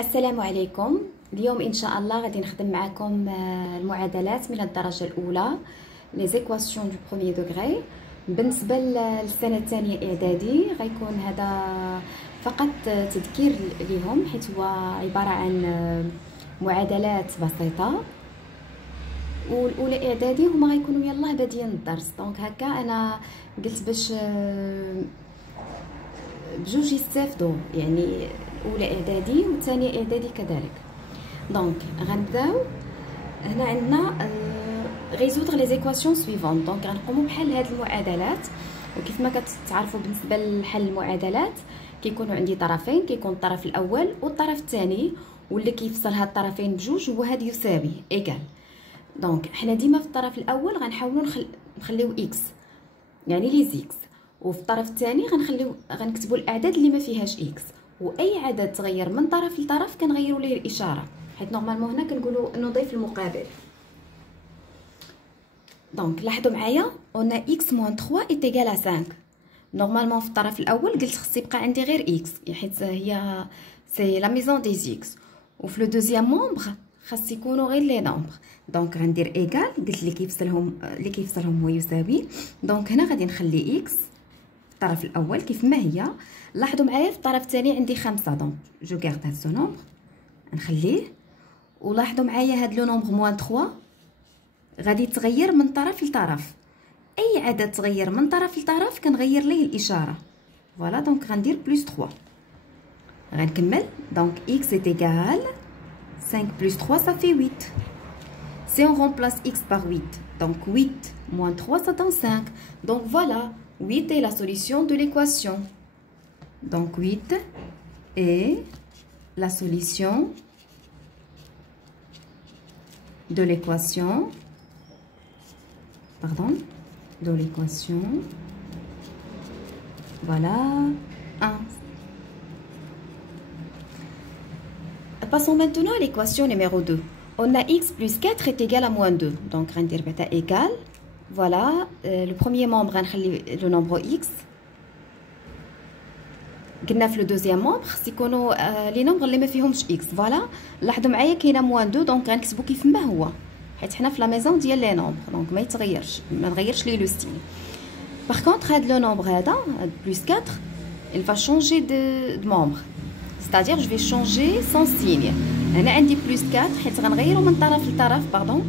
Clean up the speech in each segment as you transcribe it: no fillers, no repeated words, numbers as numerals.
السلام عليكم. اليوم ان شاء الله غادي نخدم معكم المعادلات من الدرجه الاولى لي زيكواسيون دو بروميير دوغري. بالنسبه للسنه الثانيه اعدادي غيكون هذا فقط تذكير لهم، حيث هو عباره عن معادلات بسيطه، والاولى اعدادي هما غيكونوا يلاه بادين الدرس. دونك هكا انا قلت باش بجوج يستافدوا، يعني اولى اعدادي وثانيه اعدادي كذلك. دونك غنبداو هنا عندنا ريزودر لي زيكواسيون سويفون. دونك غنقوموا بحل هاد المعادلات، وكيف ما كتعرفوا بالنسبه لحل المعادلات كيكونوا عندي طرفين، كيكون الطرف الاول والطرف الثاني، واللي كيفصل هاد الطرفين بجوج هو هاد يساوي ايكال. دونك حنا ديما في الطرف الاول غنحاولوا نخليو اكس يعني لي زيكس، وفي الطرف الثاني غنكتبوا الاعداد اللي ما فيهاش اكس، واي عدد تغير من طرف لطرف كنغيروا ليه الاشاره، حيت نورمالمون هنا كنقولوا نضيف المقابل. دونك لاحظوا معايا قلنا اكس موان 3 ايت ايغال ا 5. نورمالمون في الطرف الاول قلت خص يبقى عندي غير اكس، حيت هي سي لا ميزون دي زيكس، وفي لو دوزيام مومبر خاص يكونوا غير لي نومبر. دونك غندير ايغال، قلت اللي كيفصلهم هو يساوي. دونك هنا غادي نخلي اكس في الطرف الاول كيف ما هي. لاحظوا معايا في الطرف الثاني عندي 5، دونك جو غارد هاد سو نومبر نخليه. ولاحظوا معايا هاد لو نومبر موان 3 غادي تغير من طرف لطرف، اي عدد تغير من طرف لطرف كنغير ليه الاشاره. فوالا دونك غندير بلس 3. غنكمل. دونك x est égal 5 plus 3 ça fait 8. Si on remplace x par 8, donc 8 moins 3 ça donne 5. Donc voilà, 8 est la solution de l'équation. Donc 8 est la solution de l'équation, de l'équation, voilà, 1. Passons maintenant à l'équation numéro 2. On a x plus 4 est égal à moins 2. Donc, on va dire égal. Voilà, le premier membre, on va le nombre x. قلنا le deuxième membre سيكونوا les nombres اللي ما فيهمش x. Voilà, لاحظوا معايا كاينه moins 2، دونك غنكتبوا كيف ما هو، حيت حنا في لا ميزون ديال لي نومبر، دونك ما يتغيرش، ما نغيرش ليه لو ستيل. باغ كونطخ هاد لو نومبر هذا بلس 4 il va changer de membre، c'est-à-dire je vais changer son signe. هنا عندي بلس 4 حيت غنغيرو من طرف لطرف، باردون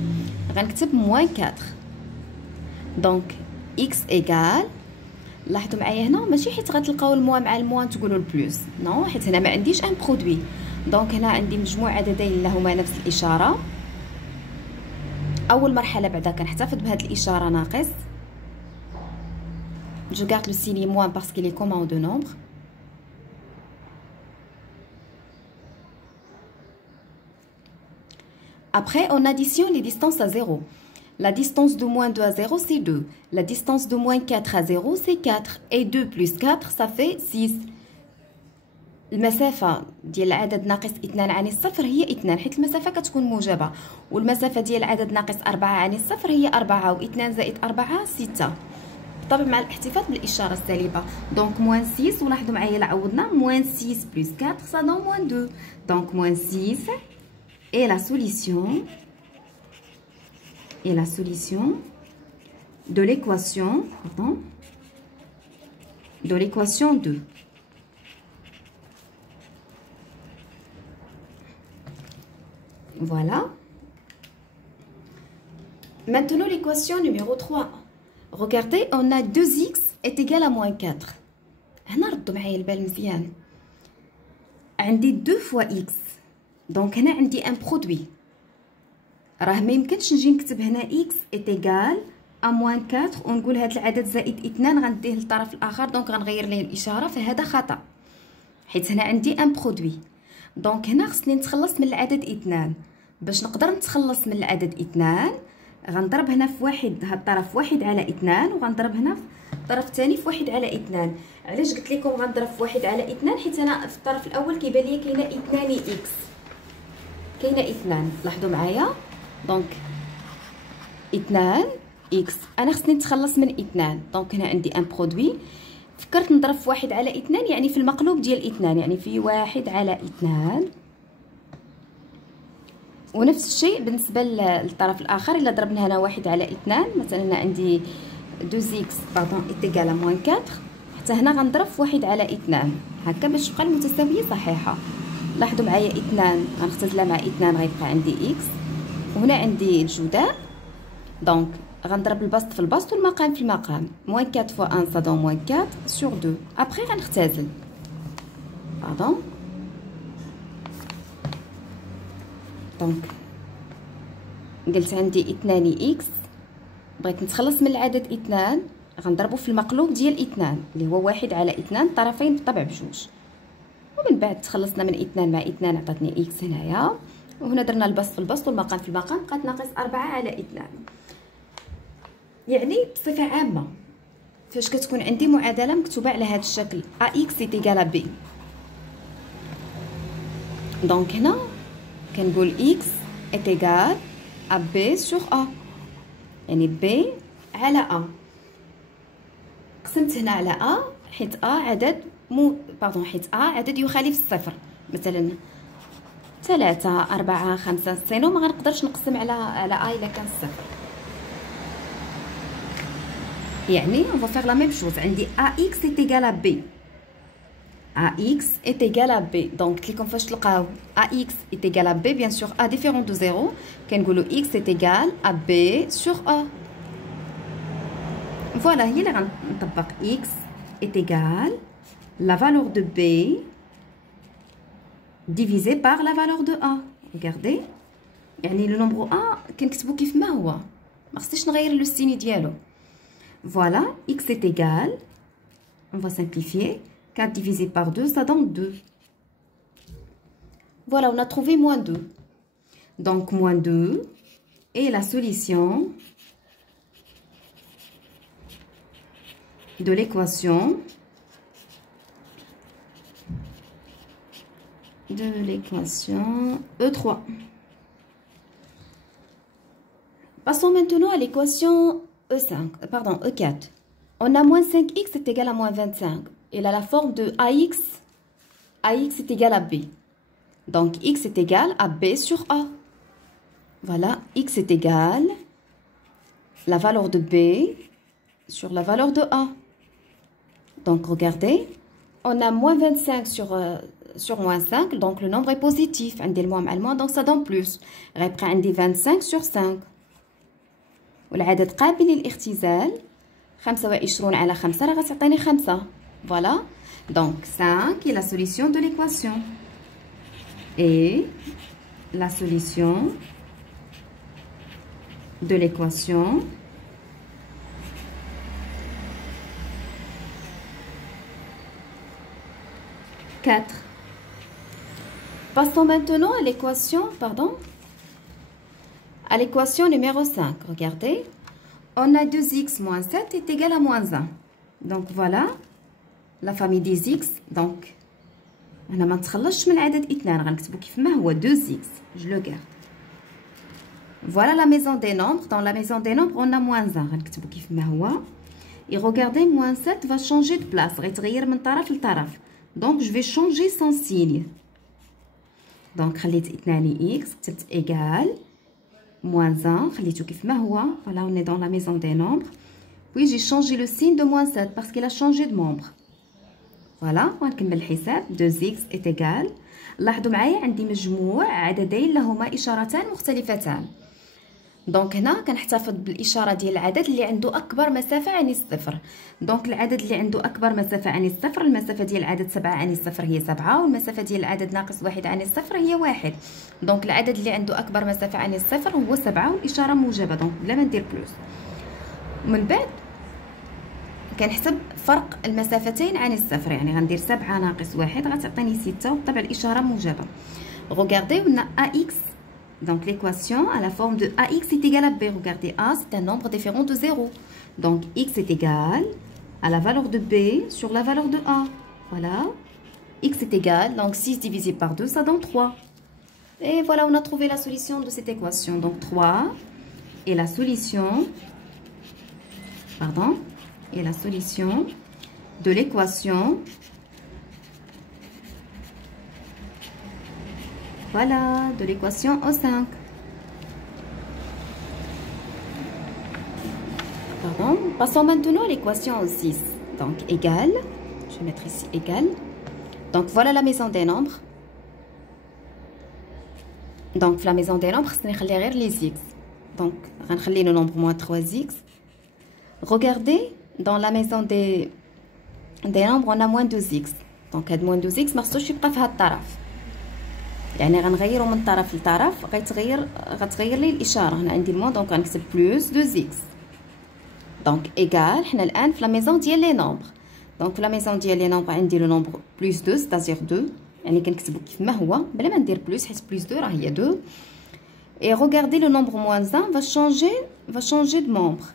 غنكتب موان 4. دونك x égale، لاحظوا معايا هنا ماشي حيت غتلقاو الموان مع الموان تقولوا البلوس، نو، حيت هنا ما عنديش ان برودوي. دونك هنا عندي مجموع عددين اللي هما نفس الاشاره. اول مرحله بعدا كنحتفظ بهاد الاشاره ناقص، جو garde le signe moins parce qu'il est commun aux deux nombres. Après on additionne les distances à 0. La distance de moins 2 à 0 c'est 2, la distance de moins 4 à 0 c'est 4, et 2 plus 4 ça fait 6. المسافه ديال العدد ناقص 2 عن الصفر هي 2، حيت المسافه كتكون موجبه، والمسافه ديال العدد ناقص 4 عن الصفر هي 4، و2 زائد 4 6، بالطبع مع الاحتفاظ بالاشاره السالبه. دونك موان 6، ولاحظوا معايا لا عوضنا موان 6 بلس 4 ça donne موان 2. دونك موان 6 est la solution de l'équation, de l'équation 2. Voilà. Maintenant l'équation numéro 3. Regardez, on a 2x est égal à moins 4. هنا ردوا معايا البال مزيان. عندي 2 fois x. دونك هنا عندي ان برودوي. راه ما يمكنش نجي نكتب هنا x est égal à moins 4 ونقول هذا العدد زائد 2 غنديه للطرف الاخر، دونك غنغير ليه الاشاره، فهذا خطا، حيت هنا عندي ان برودوي. دونك هنا خصني نتخلص من العدد 2. باش نقدر نتخلص من العدد 2 غنضرب هنا في واحد، هاد الطرف 1 على 2، وغنضرب هنا في الطرف الثاني في 1 على 2. علاش قلت لكم غنضرب في 1 على 2؟ حيت انا في الطرف الاول كيبان لي كاينه 2 x، كاينه 2. لاحظوا معايا دونك 2 x، انا خصني نتخلص من 2. دونك هنا عندي ان برودوي فكرت نضرب في 1 على 2 يعني في المقلوب ديال 2 يعني في 1 على 2 ونفس الشيء بالنسبه للطرف الاخر. الا ضربنا هنا 1 على 2 مثلا هنا عندي 2x باردون ايتيغال موان 4، حتى هنا غنضرب في 1 على 2 هكا باش تبقى المتساويه صحيحه. لاحظوا معايا 2 غنختزلها مع 2 غيبقى عندي x، وهنا عندي الجداء دونك غنضرب البسط في البسط والمقام في المقام. موان 4 فوا 1 ça donne موان 4 sur 2. ابري غنختزل باردون دونك قلت عندي 2 x، بغيت نتخلص من العدد 2 غنضربو في المقلوب ديال 2 اللي هو 1 على 2 الطرفين بالطبع بجوج، ومن بعد تخلصنا من 2 مع 2 عطاتني x هنايا، وهنا درنا البسط في البسط والمقام في المقام بقات ناقص 4 على 2. يعني بصفه عامه فاش كتكون عندي معادله مكتوبه على هذا الشكل ax ايتيغال b، دونك هنا كنقول x ايتيغال a b sur a، يعني b على a. قسمت هنا على a حيت a عدد حيت a عدد يخالف الصفر، مثلا 3 4 5 سينو ما غنقدرش نقسم على a الا كان صفر. يعني on va faire la même chose. عندي ax est égal à b، ax est égal à b. donc قلت لكم فاش تلقاو ax est égal à b bien sûr a différent de 0 كنقولوا x est égal à b sur a. voilà هي اللي غنطبق x est égal la valeur de b divisé par la valeur de a. regardez يعني لو نومبر a كنكتبو كيف ما هو، ما خصنيش نغير لو سيني ديالو. voilà x est égal, on va simplifier, 4 divisé par 2 ça donne 2. voilà on a trouvé moins 2, donc moins 2 est la solution de l'équation E3. Passons maintenant à l'équation E4. On a moins 5x est égal à moins 25. Il a la forme de ax est égal à b. donc x est égal à b sur a. voilà, x est égal la valeur de b sur la valeur de a. donc regardez, on a moins 25 sur moins 5, donc le nombre est positif. عندي الموان مع الموان donc ça donne plus. غيبقى عندي 25 sur 5. والعدد قابل للاختزال 25 على 5 راه غتعطيني 5. voilà donc 5 est la solution de l'équation et la solution de l'équation (4). Passons maintenant à l'équation, à l'équation numéro 5. Regardez, on a 2x moins 7 est égal à moins 1. Donc voilà la famille des x. Donc هنا ما نتخلصش من العدد 2 غنكتبو كيف ما هو 2x. Je le garde. Voilà la maison des nombres. Dans la maison des nombres, on a moins 1. غنكتبو كيف ما هو. Et regardez, moins 7 va changer de place. غيتغير من طرف لطرف. Donc je vais changer son signe. donc خليت 2x كتبت égal moins 1 خليته كيف ما هو. voilà on est dans la maison des nombres. puis j'ai changé le signe de moins 7 parce qu'il a changé de membre. voilà ونكمل الحساب. 2x est égal. لاحظوا معايا عندي مجموع عددين لهما اشارتان مختلفتان. دونك هنا كنحتفظ بالاشاره ديال العدد اللي عنده اكبر مسافه عن الصفر. دونك العدد اللي عنده اكبر مسافه عن الصفر، المسافه ديال العدد 7 عن الصفر هي 7، والمسافه ديال العدد ناقص 1 عن الصفر هي 1. دونك العدد اللي عنده اكبر مسافه عن الصفر هو 7 والاشاره موجبه، دونك بلا ما ندير بلوس. ومن بعد كنحسب فرق المسافتين عن الصفر، يعني غندير 7 ناقص 1 غتعطيني 6 وبالطبع الاشاره موجبه. Regardez, on a ax. Donc l'équation a la forme de ax est égal à b. Regardez, a c'est un nombre différent de 0. Donc x est égal à la valeur de b sur la valeur de a. Voilà. X est égal, donc 6 divisé par 2, ça donne 3. Et voilà, on a trouvé la solution de cette équation. Donc 3 est la solution, est la solution de l'équation. Voilà, de l'équation O5. Pardon. Passons maintenant à l'équation 6. Donc, égale. Je vais mettre ici égale. Donc, voilà la maison des nombres. Donc, la maison des nombres, c'est les x. Donc, on va le nombre moins 3x. Regardez, dans la maison des nombres, on a moins 2x. Donc, moins 2x, je suis pas في الطرف. يعني غنغيروا من طرف لطرف غتغير لي الاشاره. هنا عندي المون دونك غنكتب بلس 2x. دونك ايغال حنا الان في لا ميزون ديال لي نومبر. دونك في لا ميزون ديال لي نومبر عندي لو نومبر بلس 2 ستازير 2 يعني كنكتبو كيف ما هو بلا ما ندير بلس حيت بلس 2 راه هي 2. Et regardez le nombre moins 1 va changer de membre.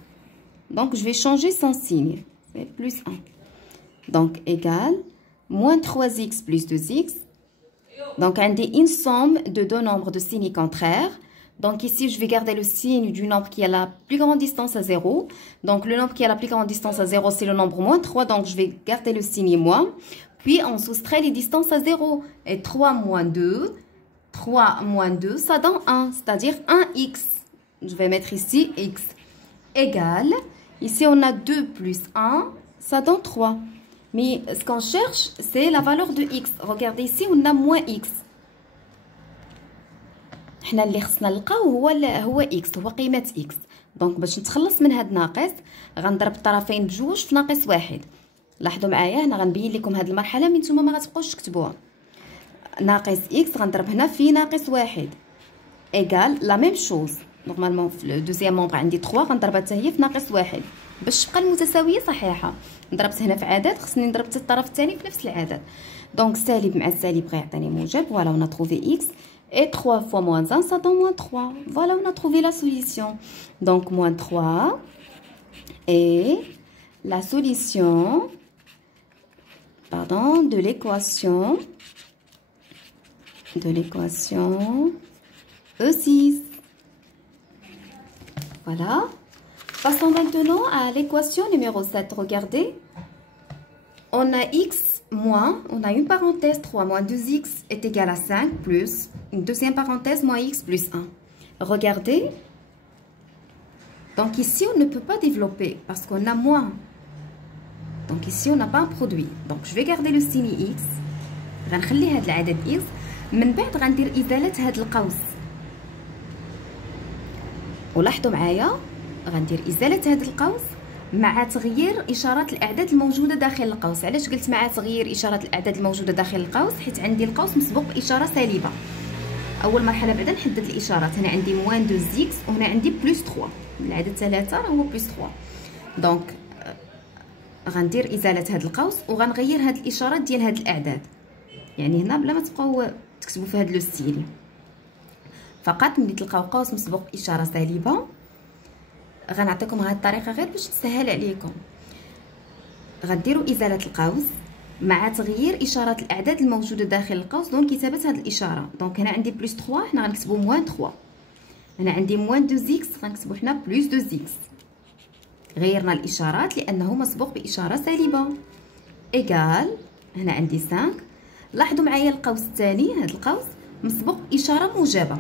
Donc je vais changer son signe. C'est plus 1. Donc égale moins 3x plus 2x. Donc, on a une somme de deux nombres de signes contraires. Donc, ici, je vais garder le signe du nombre qui a la plus grande distance à 0. Donc, le nombre qui a la plus grande distance à 0, c'est le nombre moins 3. Donc, je vais garder le signe moins. Puis, on soustrait les distances à 0. Et 3 moins 2, 3 moins 2, ça donne 1, c'est-à-dire 1x. Je vais mettre ici x égale. Ici, on a 2 plus 1, ça donne 3. Mais ce qu'on cherche, c'est la valeur de x. Regardez ici, on a moins x. حنا اللي خصنا نلقاو هو x، هو قيمة x. دونك باش نتخلص من هاد الناقص غنضرب الطرفين بجوج في ناقص واحد. لاحظوا معايا هنا غنبين لكم هاد المرحلة من نتوما ما غتبقاوش تكتبوها. ناقص x غنضرب هنا في ناقص واحد ايغال لا ميم شوز. نورمالمون في الدوزيام مومبر عندي 3 غنضربها حتى هي في ناقص واحد باش تبقى المتساويه صحيحه. ضربت هنا في عدد خصني نضرب حتى الطرف الثاني في نفس العدد. دونك سالب مع السالب غيعطيني موجب. فوالا on a trouvé x et 3 fois moins 1 ça donne moins 3. Voilà, on a trouvé la solution. Donc moins 3 est la solution de l'équation E6. Voilà. Passons maintenant à l'équation numéro 7. Regardez. On a x moins, on a une parenthèse 3 moins 2x est égal à 5 plus une deuxième parenthèse moins x plus 1. Regardez. Donc ici, on ne peut pas développer parce qu'on a moins. Donc ici, on n'a pas un produit. Donc je vais garder le signe x. غنخلي هاد العدد x. من بعد غندير إزالة هاد القوس. ولاحظوا معايا غندير إزالة هاد القوس مع تغيير إشارات الأعداد الموجودة داخل القوس. علاش قلت مع تغيير إشارات الأعداد الموجودة داخل القوس؟ حيت عندي القوس مسبوق بإشارة سالبة. أول مرحلة بعدا نحدد الإشارات. هنا عندي موان 2 زيكس وهنا عندي بلس 3. العدد 3 راه هو بلس 3. دونك غندير إزالة هاد القوس وغنغير هاد الإشارات ديال هاد الأعداد. يعني هنا بلا ما تبقاو تكتبوا في هاد لو ستيل. فقط ملي تلقاو قوس مسبوق بإشارة سالبة غنعطيكم هاد الطريقه غير باش تسهل عليكم. غديروا ازاله القوس مع تغيير اشارات الاعداد الموجوده داخل القوس دون كتابه هاد الاشاره. دونك هنا عندي بلس 3 حنا غنكتبوا موان 3. هنا عندي موان 2 زيكس غنكتبوا حنا بلس 2 زيكس. غيرنا الاشارات لانه مسبوق باشاره سالبه. ايغال هنا عندي 5. لاحظوا معايا القوس الثاني هاد القوس مسبوق باشاره موجبه.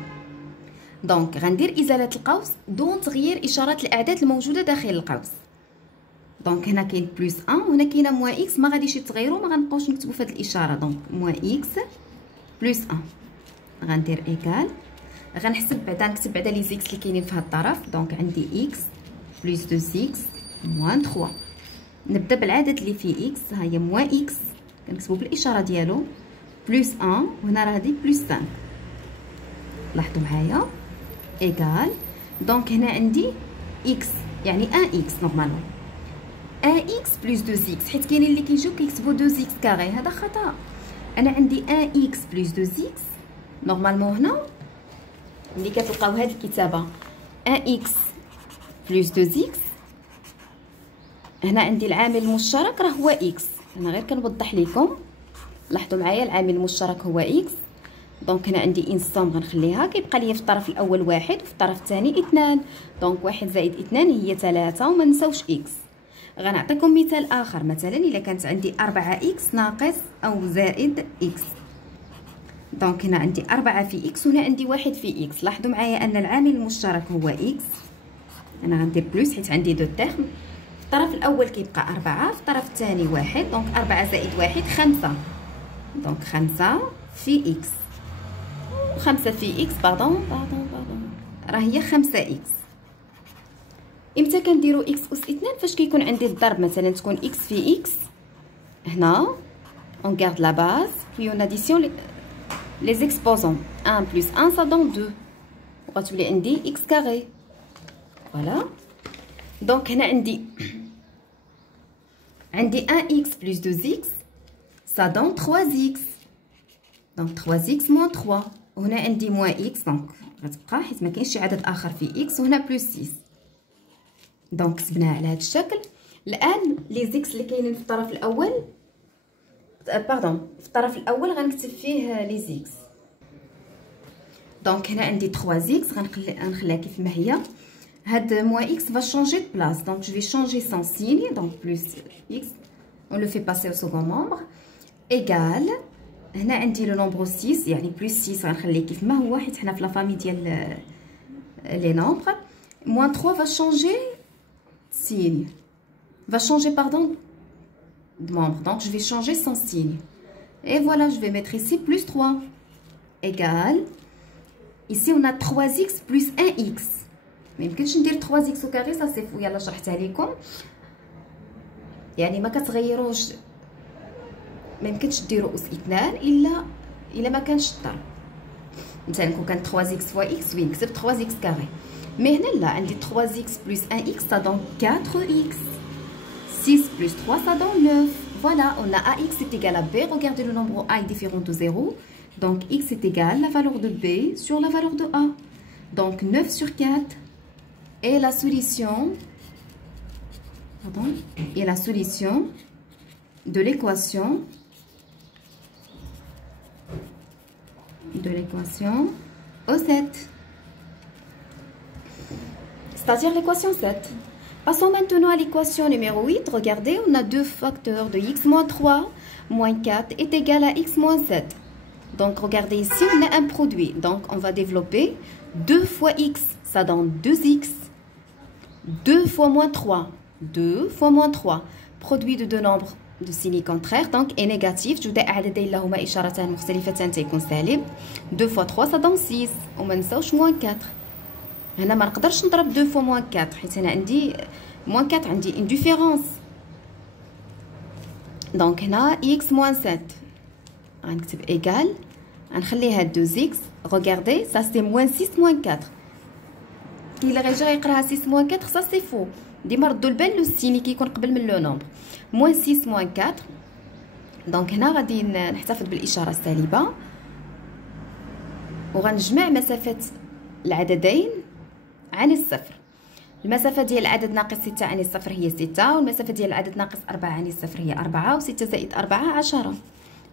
دونك غندير ازاله القوس دون تغيير اشارات الاعداد الموجوده داخل القوس. دونك هنا كاين بلس 1 وهنا كاينه موان اكس ما غاديش يتغيروا ما غنبقاوش نكتبوا في هذه الاشاره. دونك موان اكس بلس 1 غندير ايكال. غنحسب بعدا نكتب بعدا لي زيكس اللي كاينين في هذا الطرف. دونك عندي اكس بلس 2 زيكس موان 3. نبدا بالعدد اللي فيه اكس. ها هي موان اكس كنكتبوا بالاشاره ديالو بلس 1 وهنا راه هذه بلس 5. لاحظوا معايا ايغال. دونك هنا عندي اكس يعني 1 اكس نورمالمون 1 اكس بلس 2 زيكس حيت كاينين اللي كيجيو كيكتبوا 2 زيكس كاري. هذا خطا. انا عندي 1 اكس بلس 2 زيكس. نورمالمون هنا ملي كتلقاو هذه الكتابه 1 اكس بلس 2 زيكس هنا عندي العامل المشترك راه هو اكس. انا غير كنوضح لكم. لاحظوا معايا العامل المشترك هو اكس. دونك هنا عندي ان سوم غنخليها كيبقى ليا في الطرف الاول 1 وفي الطرف الثاني 2. دونك 1 زائد 2 هي 3 وما نساوش اكس. غنعطيكم مثال اخر. مثلا الا كانت عندي 4 اكس ناقص او زائد اكس. دونك هنا عندي 4 في اكس وهنا عندي 1 في اكس. لاحظوا معايا ان العامل المشترك هو اكس. انا غندير بلس حيت عندي دو تيرم. في الطرف الاول كيبقى 4، في الطرف الثاني 1، دونك 4 زائد 1 5. دونك 5 في اكس، 5 في اكس باردون راه هي 5 اكس. امتى كنديرو اكس اس 2؟ فاش كيكون عندي الضرب مثلا تكون اكس في اكس هنا on garde la base puis on additionne les exposants. 1 plus 1 ça donne 2 وغتولي عندي اكس كاري. فوالا دونك هنا عندي 1 x plus 2 x ça donne 3 x. دونك 3 x moins 3. وهنا عندي موان x دونك غتبقى حيت ما كاينش شي عدد اخر في x. وهنا بلس 6. دونك كتبناها على هذا الشكل. الان لي زيكس اللي كاينين في الطرف الاول باردون في الطرف الاول غنكتب فيه لي زيكس. دونك هنا عندي 3 زيكس غنخليها كيف ما هي. هاد موان اكس va changer de place donc je vais changer son signe donc plus x on le fait passer au second membre égal هنا عندي لو نومبر 6 يعني بلس 6 غنخليه كيف ما هو حيت حنا في لا فامي ديال لي نومبر. moins 3 va changer signe va changer pardon de membre donc je vais changer son signe et voilà je vais mettre ici plus 3 égal ici on a 3x plus 1x. ما يمكنش ندير 3x au carré ça c'est fou. يلا شرحتها لكم يعني ما كتغيروش، ما يمكنش ديروا اس 2 الا ما كانش الضرب. مثلا كون كان 3x fois x وين كتبت 3x carré مي هنا لا عندي 3x plus 1x ça donne 4x 6 plus 3 ça donne 9. Voilà on a ax est égal à b. Regardez le nombre a est différent de 0 donc x est égal à la valeur de b sur la valeur de a donc 9 sur 4 et la solution pardon et la solution de l'équation O7 c'est-à-dire l'équation 7. Passons maintenant à l'équation numéro 8. Regardez, on a deux facteurs de x moins 3 moins 4 est égal à x moins 7. Donc regardez ici on a un produit donc on va développer 2 fois x ça donne 2x 2 fois moins 3 2 fois moins 3 produit de deux nombres de signe contraire donc est négatif. جودا عددين لهما اشارتان مختلفتان تيكون سالب. 2 fois 3 ça donne 6 وما نساوش moins 4. هنا ما نقدرش نضرب 2 fois moins 4 حيت انا عندي moins 4 عندي une différence donc هنا x moins 7 غنكتب égal غنخليها 2x. regardez ça c'est moins 6 moins 4 اللي غيجي يقراها 6 moins 4 ça c'est faux. ديما ردوا البال لو سيني كيكون قبل من لو نومبر. moins 6 moins 4 دونك هنا غادي نحتفظ بالاشاره السالبه وغنجمع مسافه العددين عن الصفر. المسافه ديال العدد ناقص 6 عن الصفر هي 6 والمسافه ديال العدد ناقص 4 عن الصفر هي 4 و6 زائد 4 10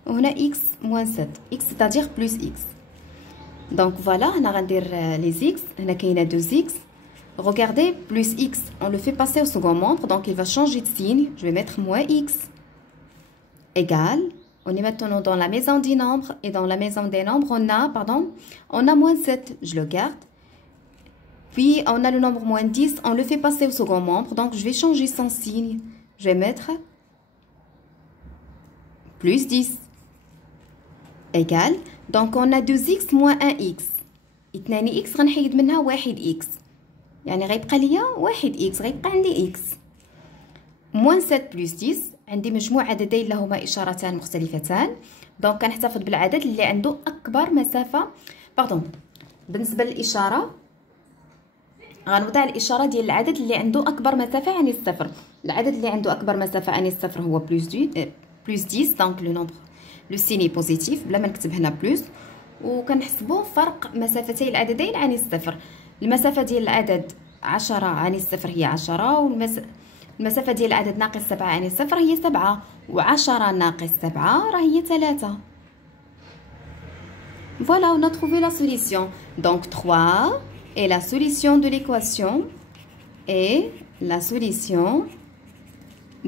وهنا x moins 7 x c'est-à-dire plus x. donc voilà هنا غندير les x. هنا كاينه 2x. regardez plus x on le fait passer au second membre donc il va changer de signe. je vais mettre moins x égal on est maintenant dans la maison des nombres et dans la maison des nombres on a moins 7. je le garde. Puis on a le nombre moins 10, on le fait passer au second membre, donc je vais changer son signe. Je vais mettre plus 10 égal. Donc on a 2x moins 1x. 2x غنحيد منها 1x. يعني غيبقى ليا 1x غيبقى عندي x. moins 7 plus 10 عندي مجموع عددين لهما إشارتان مختلفتان. donc كنحتفظ بالعدد اللي عنده أكبر مسافة بالنسبة للإشارة غنوضع الاشاره ديال العدد اللي عنده اكبر مسافه عن الصفر. العدد اللي عنده اكبر مسافه عن الصفر هو بلس 10 دونك لو نومبر لو سيني بوزيتيف بلا ما نكتب هنا بلس. وكنحسبوا فرق مسافتي العددين عن الصفر. المسافه ديال العدد 10 عن الصفر هي 10 والمسافه ديال العدد ناقص 7 عن الصفر هي 7 و10 ناقص 7 راه هي 3. voilà on a trouvé la solution donc 3 et la solution de l'équation est la solution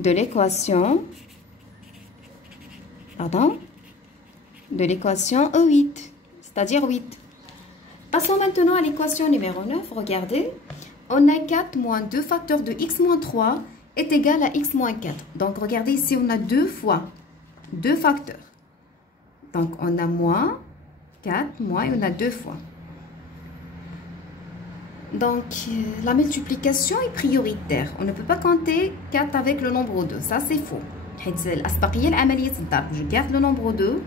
de l'équation de l'équation E8 c'est-à-dire 8. Passons maintenant à l'équation numéro 9. regardez on a 4 moins 2 facteurs de x moins 3 est égal à x moins 4. Donc, regardez ici, on a deux fois deux facteurs. Donc, on a moins 4, moins, et on a deux fois. Donc, la multiplication est prioritaire. On ne peut pas compter 4 avec le nombre 2. Ça, c'est faux. Je garde le nombre 2.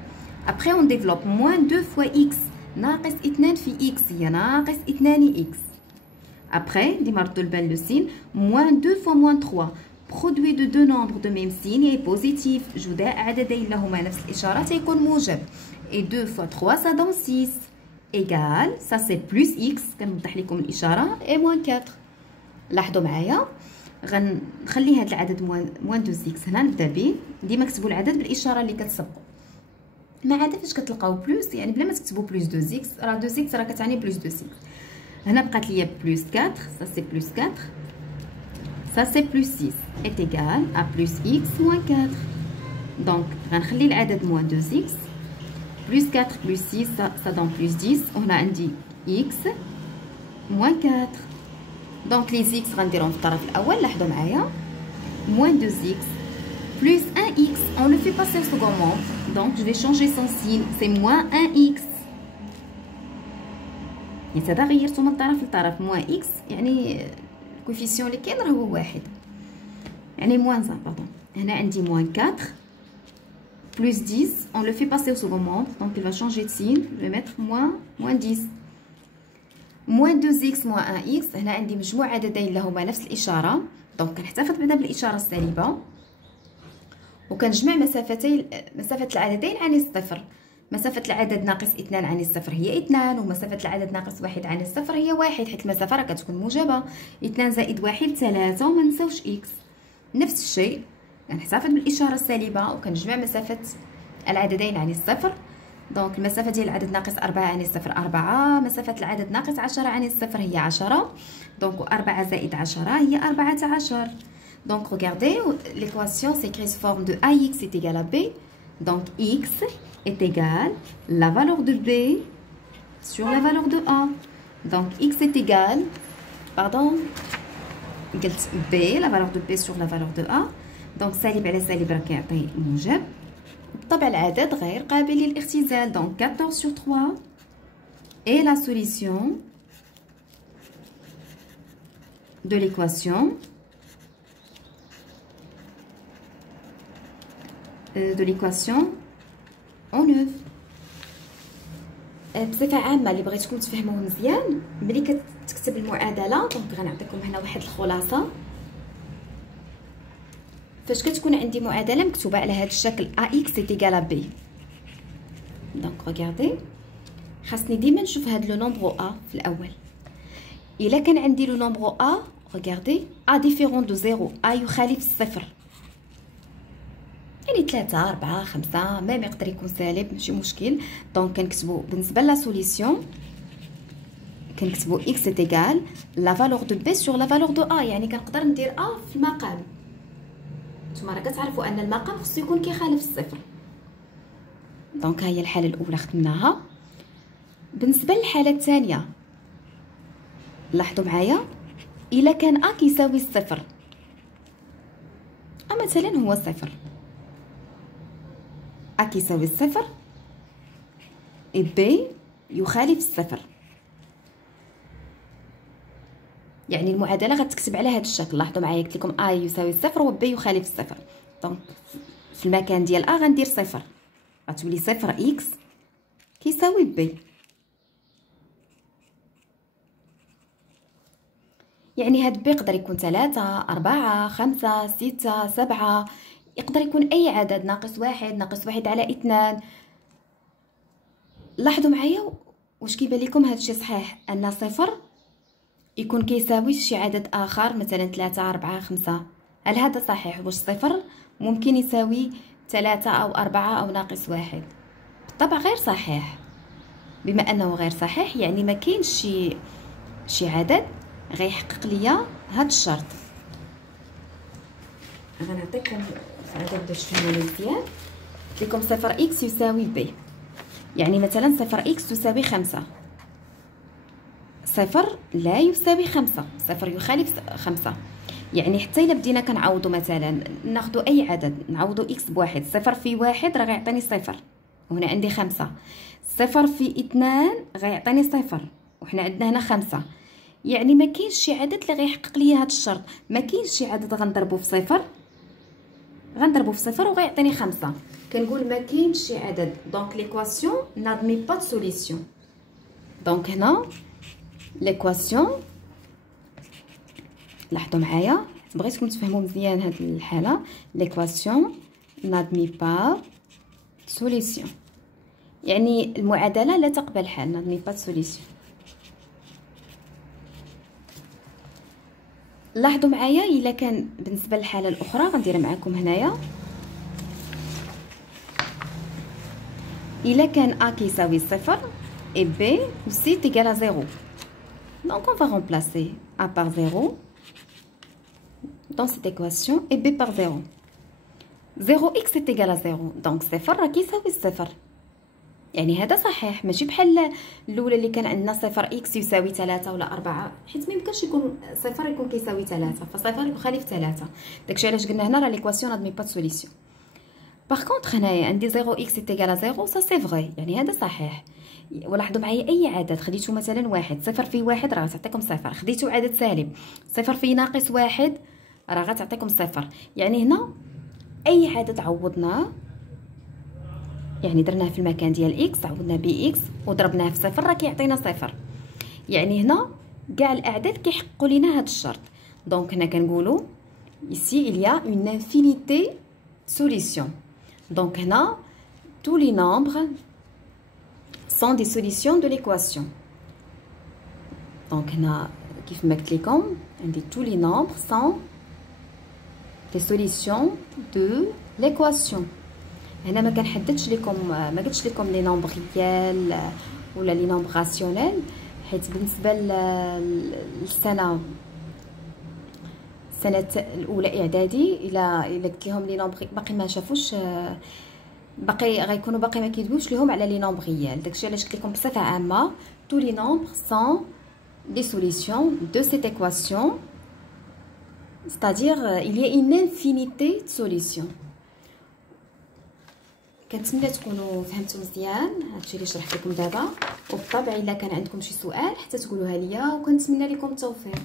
Après, on développe moins 2 fois x. ناقص 2 في x. Il y a ناقص 2 x. Après, le signe. Moins 2 fois moins 3. Produit de deux nombres de même signe est positif. جداء عددين لهما نفس الإشارة يكون موجب. Et 2 fois 3, ça donne 6. Égal, ça c'est plus x. كنوضح لكم الإشارة. Et moins 4. لاحظوا معايا. غنخلي هذا العدد moins 2x هنا نبدا به. ديما كتبوا العدد بالإشارة اللي كتسبقوا. ما عدا فاش كتلقاو بلوس يعني بلا ما تكتبوا بلوس 2x راه 2x راه كتعني بلوس 2x. هنا بقات ليا بلوس 4. Ça c'est plus 4. Ça c'est plus 6 est égal à plus x moins 4. Donc, غنخلي العدد moins 2x. Plus 4 plus 6 ça donne plus 10. On a عندي x moins 4. Donc les x غنديرهم في الطرف الأول. لاحظوا معايا. Moins 2x plus 1x. On le fait passer au second membre. Donc je vais changer son signe. C'est moins 1x. يعني هذا غيرته من الطرف للطرف. moins x يعني الكوفيسيون اللي كاين راه هو واحد. يعني moins 1 pardon. هنا عندي moins 4 plus 10. On le fait passer au second membre. Donc il va changer de signe. Je vais mettre moins 10. moins 2x moins 1x. هنا عندي مجموع عددين لهما نفس الإشارة. دونك كنحتفظ بعدا بالإشارة السالبة. وكنجمع مسافة العددين عن الصفر. مسافة العدد ناقص 2 عن الصفر هي 2 ومسافة العدد ناقص 1 عن الصفر هي 1 حيت المسافة راه كتكون موجبة. 2 زائد 1 3 وما نساوش x. نفس الشيء كنحتفظ بالإشارة السالبة وكنجمع مسافة العددين عن الصفر. دونك المسافة ديال العدد ناقص 4 عن الصفر 4. مسافة العدد ناقص 10 عن الصفر هي 10. دونك 4 زائد 10 هي 14. Donc regardez, l'équation s'écrit sous forme de ax est égal à b. Donc x est égal la valeur de b sur la valeur de a. Donc x est égal, pardon, b, la valeur de b sur la valeur de a. Donc سالب على سالب راه كيعطي موجب. بالطبع العدد غير قابل للاختزال. Donc 14 sur 3 est la solution de l'équation en 9. بصفه عامه اللي بغيتكم تفهموه مزيان ملي كتكتب المعادله. دونك غنعطيكم هنا واحد الخلاصه. فاش كتكون عندي معادله مكتوبه على هذا الشكل ax est égal à b. دونك ريغاردي خاصني ديما نشوف هذا لو نومبر a في الاول. الا كان عندي لو نومبر a ريغاردي a ديفيرون دو 0 a يخالف الصفر. يعني 3 4 5 ميم يقدر يكون سالب ماشي مشكل. دونك كنكتبوا بالنسبه لا سوليسيون كنكتبوا x est égal la valeur de b sur la valeur de a. يعني كنقدر ندير a في المقام. نتوما راه كتعرفوا ان المقام خصو يكون كيخالف الصفر. دونك ها هي الحاله الاولى خدمناها. بالنسبه للحاله الثانيه لاحظوا معايا الا كان a كيساوي الصفر مثلا هو صفر a كيساوي الصفر et b يخالف الصفر. يعني المعادله غتكتب على هذا الشكل. لاحظوا معايا قلت لكم a يساوي الصفر و b يخالف الصفر. دونك في المكان ديال a غندير صفر غتولي صفر x كيساوي b. يعني هاد b يقدر يكون 3 4 5 6 7 يقدر يكون اي عدد ناقص 1 ناقص 1 على 2. لاحظوا معايا واش كيبان لكم هذا الشيء صحيح ان صفر يكون كيساوي شي عدد اخر مثلا 3 4 5. هل هذا صحيح؟ واش صفر ممكن يساوي 3 او 4 او ناقص 1؟ بالطبع غير صحيح. بما انه غير صحيح يعني ما كاينش شي عدد غيحقق ليا هذا الشرط. غنعطيكم عدد باش تفهموا مزيان. قلت لكم صفر اكس يساوي ب. يعني مثلا صفر اكس تساوي 5. صفر لا يساوي 5، صفر يخالف 5. يعني حتى الا بدينا كنعوضوا مثلا ناخذوا اي عدد نعوضوا اكس بواحد، صفر في واحد راه غيعطيني صفر وهنا عندي 5، صفر في 2 غيعطيني صفر وحنا عندنا هنا 5. يعني ما كاينش شي عدد اللي غيحقق لي هذا الشرط، ما كاينش شي عدد غنضربو في صفر وغيعطيني 5. كنقول ما كاينش شي عدد، دونك ليكواسيون نادمي با دو سوليسيون. دونك هنا ليكواسيون لاحظوا معايا، بغيتكم تفهموا مزيان هاد الحاله، ليكواسيون نادمي با سوليسيون، يعني المعادله لا تقبل حل، نادمي با سوليسيون. لاحظوا معايا الا كان بالنسبه للحاله الاخرى غندير معكم هنايا، الا كان a كيساوي صفر et b aussi est égal à 0. Donc on va remplacer a par 0 dans cette équation et b par 0. 0x est égal à 0. Donc صفر راه كيساوي الصفر، يعني هذا صحيح، ماشي بحال الاولى اللي كان عندنا صفر اكس يساوي 3 ولا 4، حيت ما يمكنش يكون صفر يكون كيساوي 3، فصفر يخالف 3. داكشي علاش قلنا هنا راه ليكواسيون نادمي با دو سوليسيون. باغ كونطخ هنايا عندي 0 اكس est égal à 0، ça c'est vrai، يعني هذا صحيح. ولاحظوا معايا اي عدد خديتو مثلا واحد، صفر في واحد راه غتعطيكم صفر، خديتو عدد سالب صفر في ناقص واحد راه غتعطيكم صفر. يعني هنا اي عدد عوضناه، يعني درناه في المكان ديال اكس، عوضناه ب اكس وضربناه في صفر راه كيعطينا صفر. يعني هنا كاع الاعداد كيحققوا لينا هذا الشرط. دونك هنا كنقولوا ici il y a une infinité de solutions. Donc هنا tous les nombres sont des solutions de l'équation. Donc هنا كيف ما قلت لكم عندي tous les nombres sont des solutions de l'équation. هنا ما كنحددش لكم، ما قلتش لكم لي نومبر ريال ولا لي نومبر راسيونيل، حيت بالنسبه للسنه الاولى اعدادي الا قلت لهم لي نومبر باقي ما شافوش، باقي غيكونوا باقي ما كيدويوش لهم على لي نومبر ريال. داكشي علاش قلت لكم بصفه عامه tous les nombres sont des solutions de cette équation, c'est-à-dire il y a une infinité de solutions. كنتمنى تكونوا فهمتوا مزيان هادشي اللي شرحت لكم دابا، وبالطبع الا كان عندكم شي سؤال حتى تقولوها ليا، وكنتمنى لكم التوفيق.